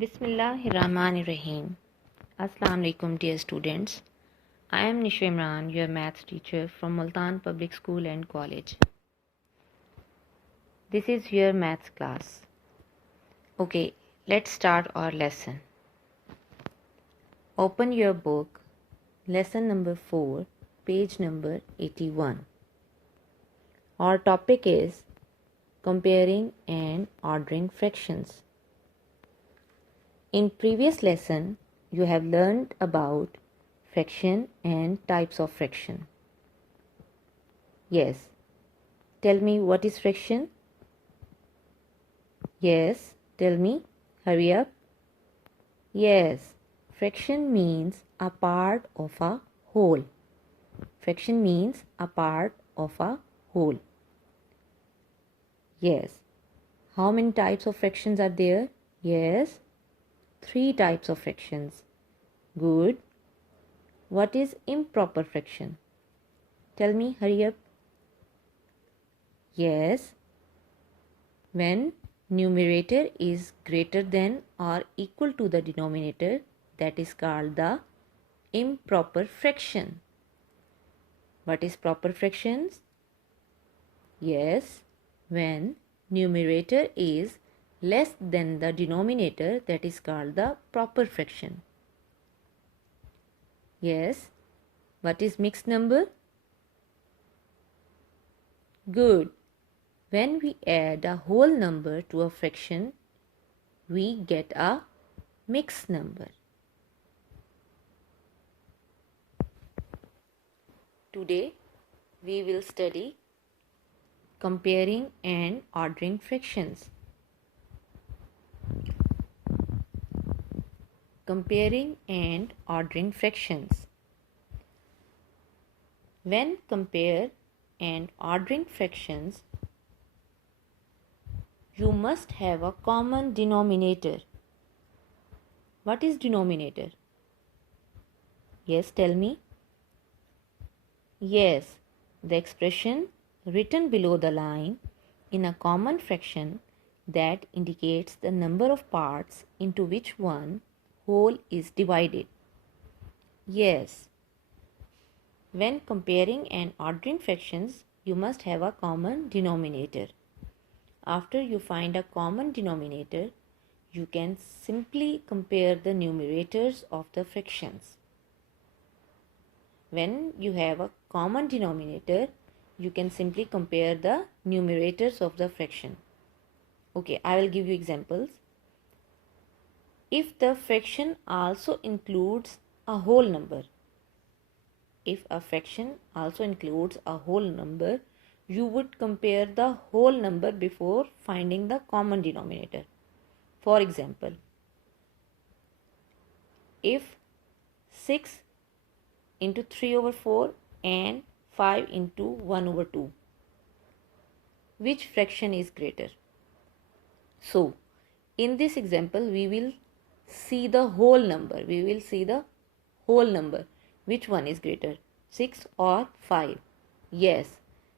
Bismillahirrahmanirrahim. Assalamu alaikum dear students. I am Nisha Imran, your maths teacher from Multan Public School and College. This is your maths class. Okay, let's start our lesson. Open your book, lesson number 4, page number 81. Our topic is comparing and ordering fractions. In previous lesson, you have learned about fraction and types of fraction. Yes. Tell me what is fraction? Yes. Tell me. Hurry up. Yes. Fraction means a part of a whole. Fraction means a part of a whole. Yes. How many types of fractions are there? Yes. 3 types of fractions. Good. What is improper fraction? Tell me, hurry up. Yes. When numerator is greater than or equal to the denominator, that is called the improper fraction. What is proper fractions? Yes. When numerator is less than the denominator, that is called the proper fraction. Yes. What is mixed number? Good. When we add a whole number to a fraction, we get a mixed number. Today, we will study comparing and ordering fractions. Comparing and ordering fractions. When compare and ordering fractions, you must have a common denominator. What is denominator? Yes, tell me. Yes, the expression written below the line in a common fraction that indicates the number of parts into which one whole is divided. Yes. When comparing and ordering fractions, you must have a common denominator. After you find a common denominator, you can simply compare the numerators of the fractions. When you have a common denominator, you can simply compare the numerators of the fraction. Okay, I will give you examples. If the fraction also includes a whole number, if a fraction also includes a whole number, you would compare the whole number before finding the common denominator. For example, if 6 into 3 over 4 and 5 into 1 over 2, which fraction is greater? So, in this example, we will see the whole number. We will see the whole number. Which one is greater, 6 or 5? Yes,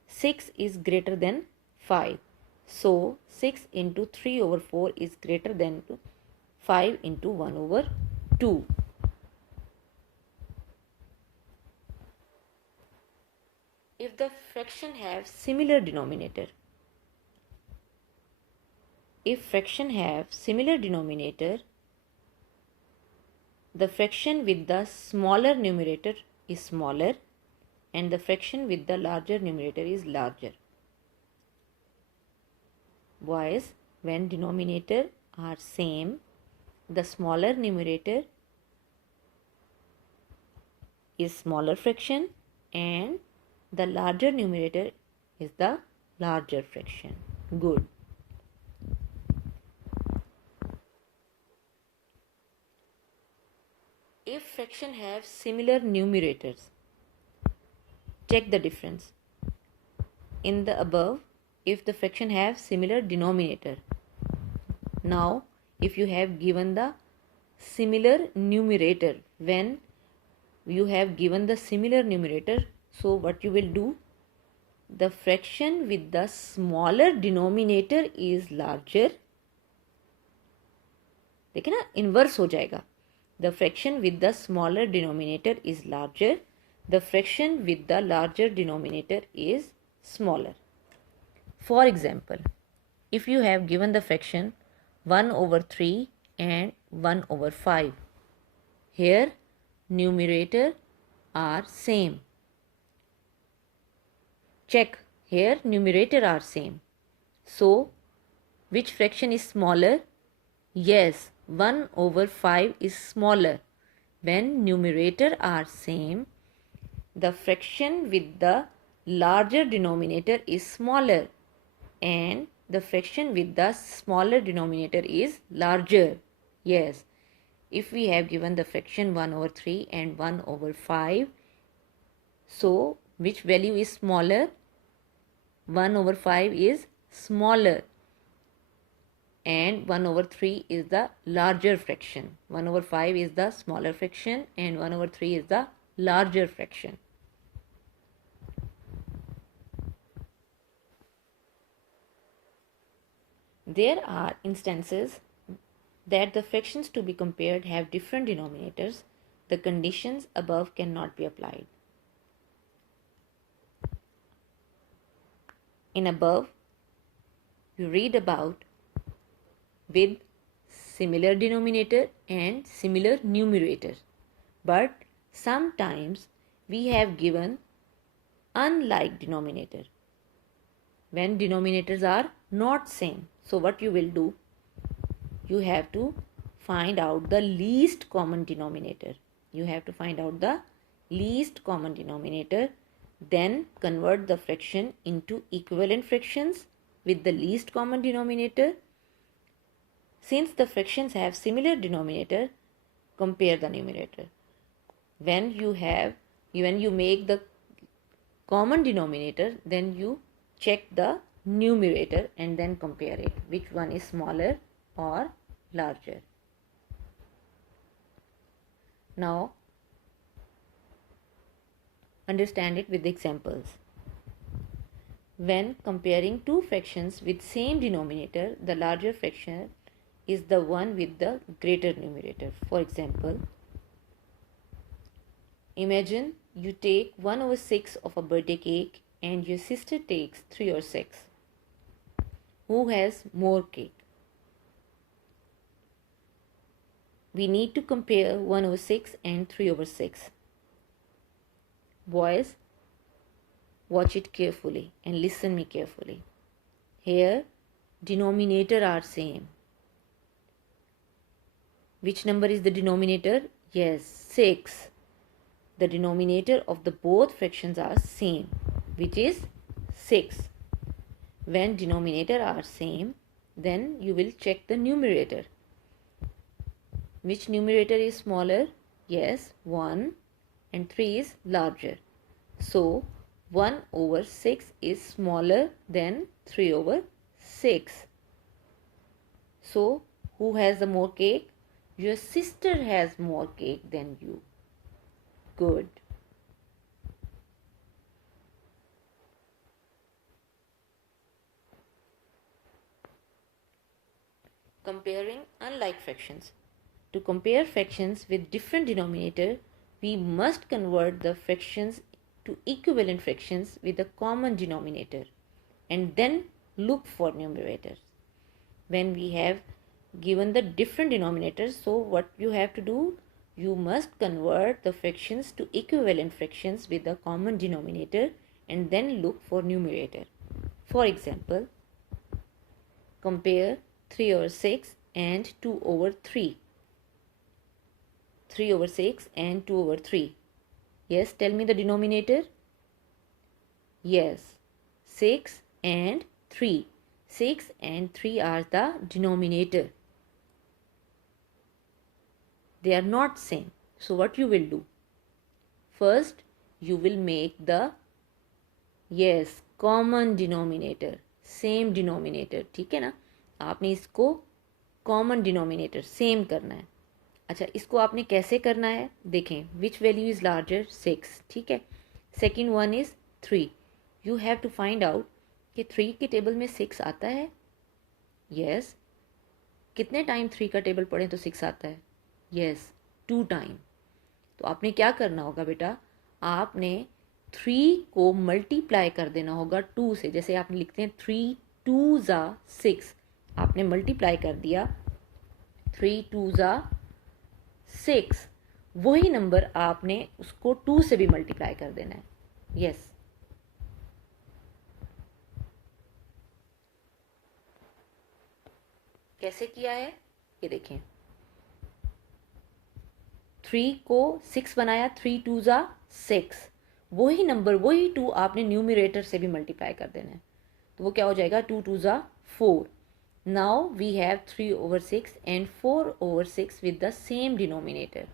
6 is greater than 5. So, 6 into 3 over 4 is greater than 5 into 1 over 2. If the fraction have similar denominator, if fraction have similar denominator, the fraction with the smaller numerator is smaller and the fraction with the larger numerator is larger. Boys, when denominator are same, the smaller numerator is smaller fraction and the larger numerator is the larger fraction. Good. If fraction have similar numerators, check the difference. In the above, if the fraction have similar denominator. Now, if you have given the similar numerator, when you have given the similar numerator, so what you will do? The fraction with the smaller denominator is larger देखिए ना, inverse हो जाएगा. The fraction with the smaller denominator is larger. The fraction with the larger denominator is smaller. For example, if you have given the fraction 1 over 3 and 1 over 5, here numerator are same. Check, here numerator are same. So, which fraction is smaller? Yes, 1 over 5 is smaller. When numerator are same, the fraction with the larger denominator is smaller and the fraction with the smaller denominator is larger. Yes, if we have given the fraction 1 over 3 and 1 over 5, so which value is smaller? 1 over 5 is smaller and 1 over 3 is the larger fraction. 1 over 5 is the smaller fraction and 1 over 3 is the larger fraction. There are instances that the fractions to be compared have different denominators. The conditions above cannot be applied. In above, you read about with similar denominator and similar numerator. But sometimes we have given unlike denominator when denominators are not same. So what you will do? You have to find out the least common denominator. You have to find out the least common denominator, then convert the fraction into equivalent fractions with the least common denominator. Since the fractions have similar denominator, compare the numerator. When you make the common denominator, then you check the numerator and then compare it, which one is smaller or larger. Now understand it with examples. When comparing two fractions with same denominator, the larger fraction is the one with the greater numerator. For example, imagine you take 1 over 6 of a birthday cake and your sister takes 3 over 6. Who has more cake? We need to compare 1 over 6 and 3 over 6. Boys, watch it carefully and listen me carefully. Here, denominator are same. Which number is the denominator? Yes, 6. The denominator of the both fractions are same, which is 6. When denominator are same, then you will check the numerator. Which numerator is smaller? Yes, 1 and 3 is larger. So, 1 over 6 is smaller than 3 over 6. So, who has the more cake? Your sister has more cake than you. Good. Comparing unlike fractions. To compare fractions with different denominator, we must convert the fractions to equivalent fractions with a common denominator and then look for numerators. When we have given the different denominators, so what you have to do? You must convert the fractions to equivalent fractions with a common denominator and then look for numerator. For example, compare 3 over 6 and 2 over 3. 3 over 6 and 2 over 3. Yes, tell me the denominator. Yes, 6 and 3. 6 and 3 are the denominator. They are not same. So what you will do? First, you will make the common denominator, same denominator. ठीक है ना? आपने इसको common denominator same करना है. अच्छा, इसको आपने कैसे करना है? देखें, which value is larger? 6. ठीक है. Second one is 3. You have to find out कि 3 के टेबल में 6 आता है. Yes. कितने टाइम 3 का टेबल पढ़ें तो 6 आता है? Yes, 2 time. तो आपने क्या करना होगा बेटा, आपने 3 को मल्टीप्लाई कर देना होगा 2 से। जैसे आप लिखते हैं 3 2 ज़ा 6, आपने मल्टीप्लाई कर दिया 3 2 ज़ा 6, वही नंबर आपने उसको 2 से भी मल्टीप्लाई कर देना है। यस, कैसे किया है ये देखें। 3 को 6 बनाया, 3 2 ज़ा 6, वही नंबर वही 2 आपने न्यूमरेटर से भी मल्टीप्लाई कर देना है। तो वो क्या हो जाएगा, 2 2 ज़ा 4। Now we have 3/6 and 4/6 with the same denominator.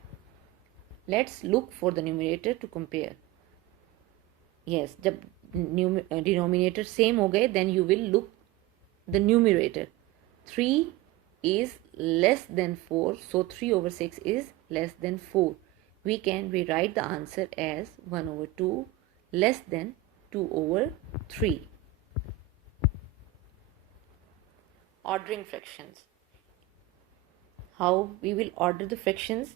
Let's look for the numerator to compare. Yes, जब denominator same हो गए, then you will look the numerator. 3 is less than 4, so 3/6 is less than 4. We can rewrite the answer as 1/2 less than 2/3. Ordering fractions. How we will order the fractions?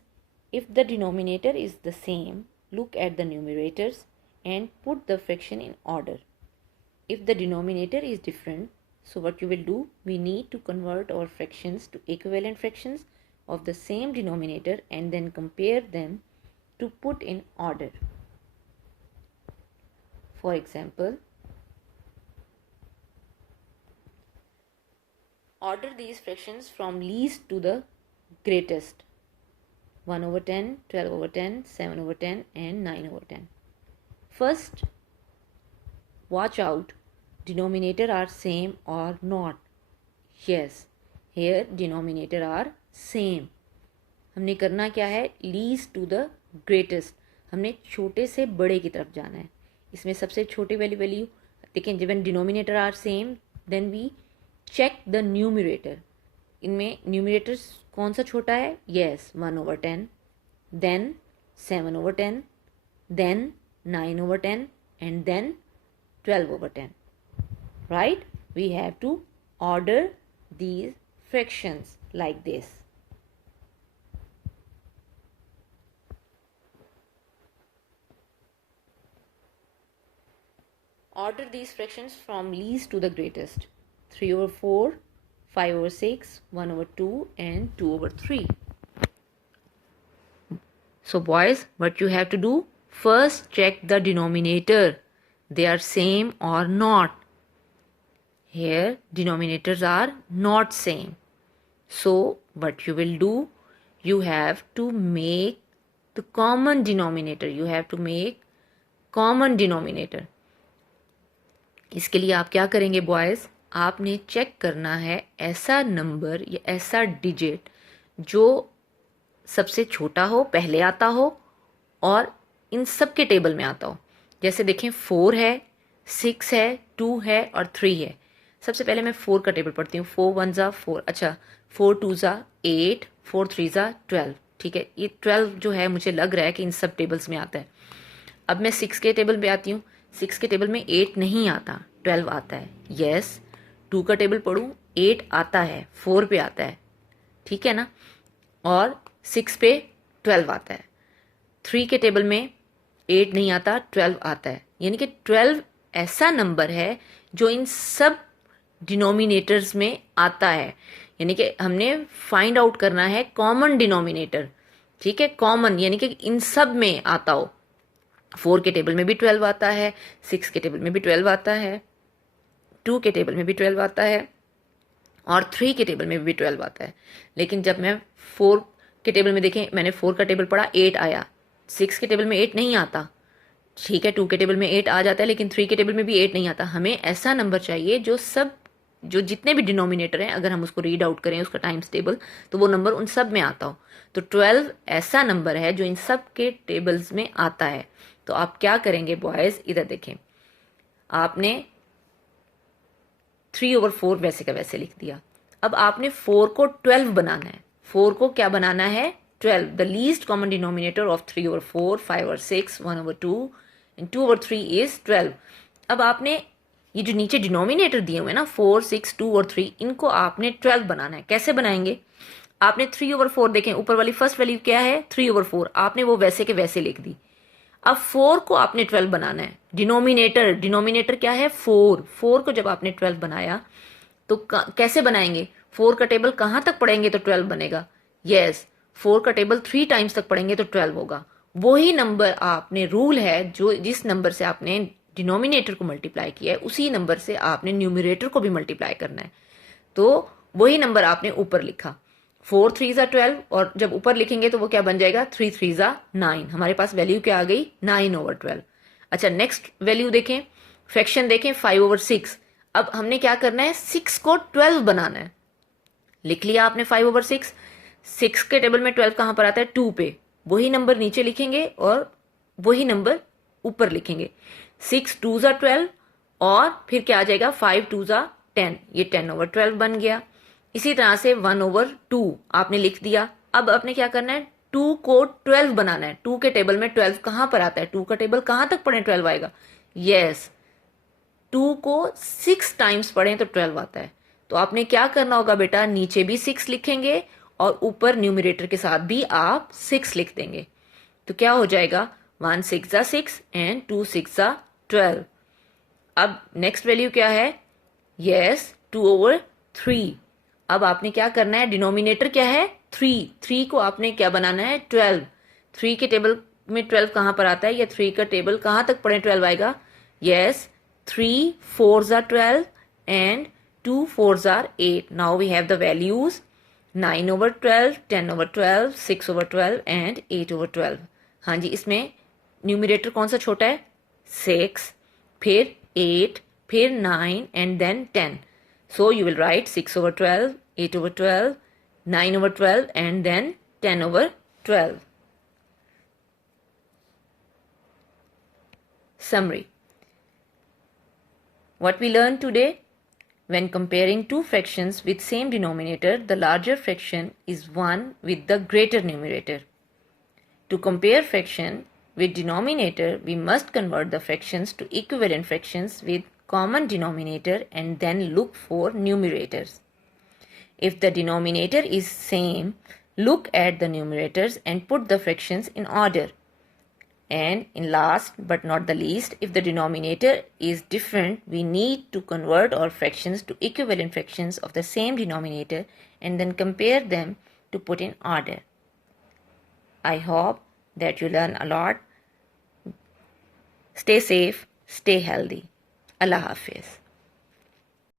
If the denominator is the same, look at the numerators and put the fraction in order. If the denominator is different, so what you will do, we need to convert our fractions to equivalent fractions of the same denominator and then compare them to put in order. For example, order these fractions from least to the greatest. 1/10, 12/10, 7/10 and 9/10. First, watch out, denominator are same or not. Yes, here denominator are same. हमने करना क्या है, least to the greatest, हमने छोटे से बड़े की तरफ जाना है। इसमें सबसे छोटे वाली वैल्यू देखें, when denominator are same then we check the numerator. इनमें न्यूमरेटर कौन सा छोटा है? Yes, 1/10, then 7/10, then 9/10 and then 12/10. Right? We have to order these fractions like this. Order these fractions from least to the greatest. 3/4, 5/6, 1/2 and 2/3. So boys, what you have to do, first check the denominator, they are same or not. Here denominators are not same, so what you will do, you have to make the common denominator, you have to make common denominator. इसके लिए आप क्या करेंगे boys, आपने check करना है ऐसा number या ऐसा डिजिट जो सबसे छोटा हो, पहले आता हो और इन सब के टेबल में आता हो। जैसे देखें 4 है, 6 है, 2 है और 3 है। सबसे पहले मैं 4 का टेबल पढ़ती हूँ। 4 1 ज़ा 4, अच्छा 4 2 ज़ा 8, 4 3 ज़ा 12। ठीक है, ये 12 जो है मुझे लग रहा है कि इन सब टेबल्स में आता है। अब मैं 6 के टेबल पे आती हूँ। 6 के टेबल में 8 नहीं आता, 12 आता है। यस, 2 का टेबल पढ़ूँ, 8 आता है, 4 पे आता है, ठीक है ना, और 6 पे 12 आता है। 3 के टेबल में 8 नहीं आता, 12 आता है। यानी कि 12 ऐसा नंबर है जो इन सब डिनोमिनेटर्स में आता है। यानी कि हमने फाइंड आउट करना है कॉमन डिनोमिनेटर। ठीक है, कॉमन यानी कि इन सब में आता हो। 4 के टेबल में भी 12 आता है, 6 के टेबल में भी 12 आता है, 2 के टेबल में भी 12 आता है और 3 के टेबल में भी 12 आता है। लेकिन जब मैं 4 के टेबल में देखें, मैंने 4 का टेबल पढ़ा, 8 आया। 6 के टेबल में 8 नहीं आता, ठीक है। 2 के टेबल में 8 आ जाता है, लेकिन 3 के टेबल में भी 8 नहीं आता। हमें ऐसा नंबर चाहिए जो जितने भी डिनोमिनेटर हैं, अगर हम उसको रीड आउट करें उसका टाइम्स टेबल, तो वो नंबर उन सब में आता हो। तो 12 ऐसा नंबर है जो इन सब के टेबल्स में आता है। तो आप क्या करेंगे बॉयज, इधर देखें, आपने 3/4 वैसे का वैसे लिख दिया। अब आपने 4 को 12 बनाना है। 4 को क्या बनाना है? 12, the least common denominator of 3/4, 5/6, 1/2 and 2/3 is 12। अब आपने ये जो नीचे डिनोमिनेटर दिए हुए हैं ना 4, 6, 2 और 3, इनको आपने 12 बनाना है। कैसे बनाएंगे? आपने 3/4 देखें, ऊपर वाली फर्स्ट वैल्यू क्या है 3/4, आपने वो वैसे के वैसे लिख दी। अब 4 को आपने 12 बनाना है। डिनोमिनेटर क्या है 4, 4 को जब आपने 12 बनाया तो कैसे बनाएंगे? 4 का टेबल कहां तक पढ़ेंगे तो 12 बनेगा? यस, 4 का टेबल 3 टाइम्स तक पढ़ेंगे तो 12 होगा। वही नंबर आपने, रूल है, जो जिस नंबर से आपने डिनोमिनेटर को मल्टीप्लाई किया है उसी नंबर से आपने न्यूमरेटर को भी मल्टीप्लाई करना है। तो वही नंबर आपने ऊपर लिखा, 4 3 12, और जब ऊपर लिखेंगे तो वो क्या बन जाएगा 3 3 9। हमारे पास वैल्यू क्या आ गई 9/12। अच्छा, नेक्स्ट वैल्यू देखें, फ्रैक्शन देखें 5/6। अब हमने क्या करना है 6 को 12 बनाना है। लिख लिया आपने 5/6। 6 के टेबल में 12 कहां पर आता है 2 पे, वही नंबर नीचे लिखेंगे और वही नंबर ऊपर लिखेंगे। 6 2 12 और फिर क्या आ जाएगा 5 2 10, ये 10/12 बन गया। इसी तरह से 1/2 आपने लिख दिया। अब आपने क्या करना है 2 को 12 बनाना है। 2 के टेबल में 12 कहां पर आता है? 2 का टेबल कहां तक पढ़े 12 आएगा? यस, 2 को 6 टाइम्स पढ़ें तो 12 आता है। तो आपने क्या करना होगा बेटा, नीचे भी 6 लिखेंगे और ऊपर न्यूमरेटर के साथ भी आप 6 लिख देंगे। तो क्या हो जाएगा 1 6 6 एंड 2 6 12। अब नेक्स्ट वैल्यू क्या है? यस, 2/3। अब आपने क्या करना है, डिनोमिनेटर क्या है 3, 3 को आपने क्या बनाना है 12। 3 के टेबल में 12 कहां पर आता है, या 3 का टेबल कहां तक पढ़े 12 आएगा? Yes, 3 4 12 and 2 4 8। Now we have the values 9/12, 10/12, 6/12 and 8/12। हाँ जी, इसमें न्यूमरेटर कौन सा छोटा है 6, फिर 8, फिर 9 and then 10। So you will write 6/12, 8/12, 9/12 and then 10/12। Summary. What we learned today: when comparing two fractions with same denominator, the larger fraction is one with the greater numerator. To compare fraction with denominator, we must convert the fractions to equivalent fractions with common denominator and then look for numerators. If the denominator is same, look at the numerators and put the fractions in order. And in last but not the least, if the denominator is different, we need to convert our fractions to equivalent fractions of the same denominator and then compare them to put in order. I hope that you learn a lot. Stay safe, stay healthy. Allah Hafiz.